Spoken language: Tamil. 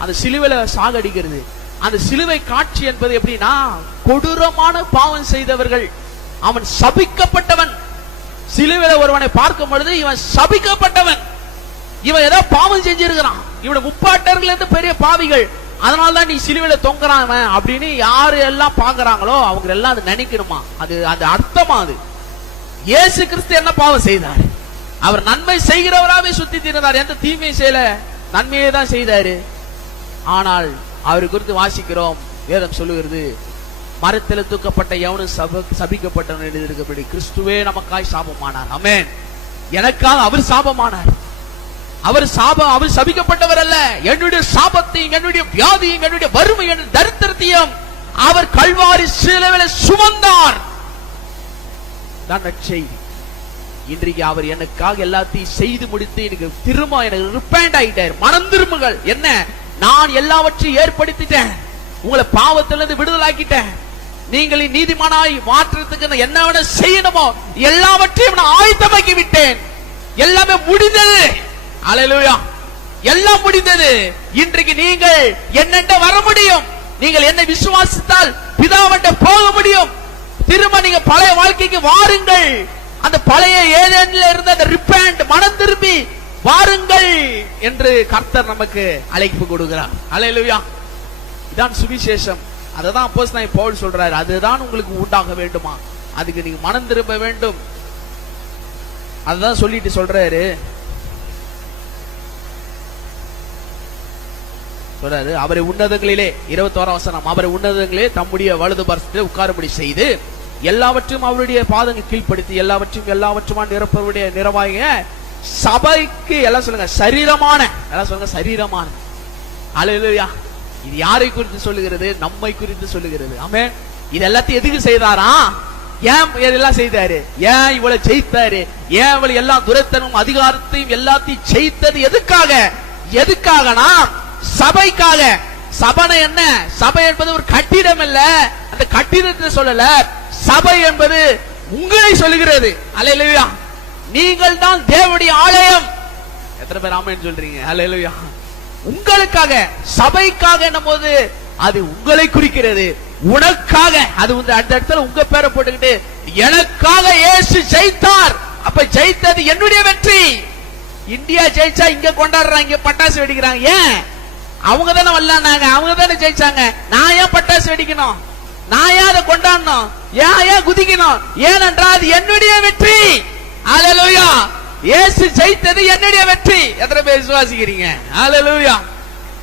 அந்த சிலுவையில சாகடிக்கிறது. அந்த சிலுவை காட்சி என்பது எப்படின்னா, கொடூரமான பாவம் செய்தவர்கள், அவன் சபிக்கப்பட்டவன். சிலுவையில ஒருவனை பார்க்கும் பொழுது இவன் சபிக்கப்பட்டவன், இவன் ஏதோ பாவம் செஞ்சிருக்கிறான், இவனை முப்பாட்டர்கள் இருந்து பெரிய பாவிகள், அதனாலதான் நீ சிலுவையில தொங்குறான் அப்படின்னு யாரு எல்லாம் பாக்குறாங்களோ அவங்க எல்லாம் அது நினைக்கணுமா, அது அந்த அர்த்தமா. அது இயேசு கிறிஸ்து என்ன பாவம் செய்தார்? அவர் நன்மை செய்கிறவராகவே சுத்தி திரிந்தார், எந்த தீமை செய்யல, நன்மையே தான் செய்தாரு. ஆனால் அவரு குறித்து வாசிக்கிறோம், வேதம் சொல்லுகிறது, மரத்தில் தூக்கப்பட்ட எவனும் சபிக்கப்பட்டவன் எழுதியிருக்கப்படி கிறிஸ்துவே நமக்காய் சாபமானார். ஆமென். எனக்காக அவர் சாபமானார். அவர் சபிக்கப்பட்டவர் அல்ல. என்னுடைய சாபத்தையும் என்னுடைய வியாதியும் என்னுடைய வறுமை என்ற தரித்திரத்தையும் அவர் கல்வாரி சிலுவையிலே சுமந்தார். நற்செய்தி. இன்றைக்கு அவர் எனக்காக எல்லாத்தையும் செய்து முடித்து எனக்கு திரும்ப எனக்கு ரிப்பெண்ட் ஆயிட்டார். மனம் திரும்புங்கள். என்ன, நான் எல்லாவற்றையும் ஏற்படுத்திட்டேன், உங்களை பாவத்திலிருந்து விடுதலாக்கிட்டேன், நீங்களை நீதிமானாய் மாற்றத்துக்கு என்ன வேணா செய்யணுமோ எல்லாவற்றையும் நான் ஆயத்தமாக்கி விட்டேன், எல்லாமே முடிந்தது. அல்லேலூயா. எல்லாம் முடிந்தது. இன்றைக்கு நீங்கள் என்னென்ன வர முடியும், நீங்கள் என்னை விசுவாசித்தால் பிதாவண்ட போக முடியும். திரும்ப நீங்க பழைய வாழ்க்கைக்கு வாருங்கள். அந்த பழைய ஏதேனில் இருந்த அந்த ரிப்பெண்ட், மனம் திரும்பி வாருங்கள் என்று கர்த்தர் நமக்கு அழைப்பு கொடுக்கிறார். அல்லேலூயா. இதான் சுவிசேஷம். அததான் அப்போஸ்தலன் பவுல் சொல்றாரு, அதுதான் உங்களுக்கு உண்டாக வேண்டுமா, அதுக்கு நீங்க மனம் திரும்ப வேண்டும். அதுதான் சொல்லிட்டு சொல்றாரு, அவரை உன்னதங்களிலே 21ஆம் வசனம், அவரை உன்னதங்களிலே தம்முடைய வலது பார்சத்திலே உட்காரும்படி செய்து எல்லாவற்றையும் அவருடைய பாதங்கள் கீழ்ப்படுத்தி எல்லாவற்றுமா நிரப்பவருடைய நிறமாகிய சபைக்கு, எல்லாம் சொல்லுங்க சரீரமான, எல்லாம் சொல்லுங்க சரீரமான. அல்லேலூயா. இது யாரை குறித்து சொல்லுகிறது? நம்மை குறித்து சொல்லுகிறது. ஆமென். இது எல்லாத்தையும் எதுக்கு செய்தாரா? ஏன் இதெல்லாம் செய்தாரு? ஏன் இவ்வளவு ஜெயித்தாரு? ஏன் இவ்வளவு எல்லா துரைத்தனும் அதிகாரத்தையும் எல்லாத்தையும் ஜெயித்தது எதுக்காக? எதுக்காகனா சபைக்காக. சபை என்ன? சபை என்பது ஒரு கட்டிடம் இல்ல, அந்த கட்டிடத்தை சொல்லல. சபை என்பது உங்களை சொல்லுகிறது. அல்லேலூயா. நீங்கள் தான் தேவனுடைய ஆலயம். எத்தனை பேர் ஆமென் சொல்றீங்க? அல்லேலூயா. உங்களுக்காக, சபைக்காக என்னும்போது அது உங்களை குறிக்கிறது, உனக்காக. அது அந்த இடத்துல உங்க பேரை போட்டுக்கிட்டு எனக்காக இயேசு ஜெயித்தார். அப்ப ஜெயித்தது என்னுடைய வெற்றி. இந்தியா ஜெயிச்சா இங்க கொண்டாடுறாங்க, இங்க பட்டாசு வெடிக்கிறாங்க. ஏன்? அவங்க தானே விளையாடுனாங்க, அவங்க தானே ஜெயிச்சாங்க. நான் ஏன் பட்டாசு வெடிக்கணும்? நான் ஏன் அதை கொண்டாடணும்? ஏன் குதிக்கணும்? ஏனென்றால் அது என்னுடைய வெற்றி. அல்லேலூயா. இயேசு ஜெயித்தது என்னுடைய வெற்றி. எத்தனை பேர் விசுவாசிக்கிறீங்க? அல்லேலூயா.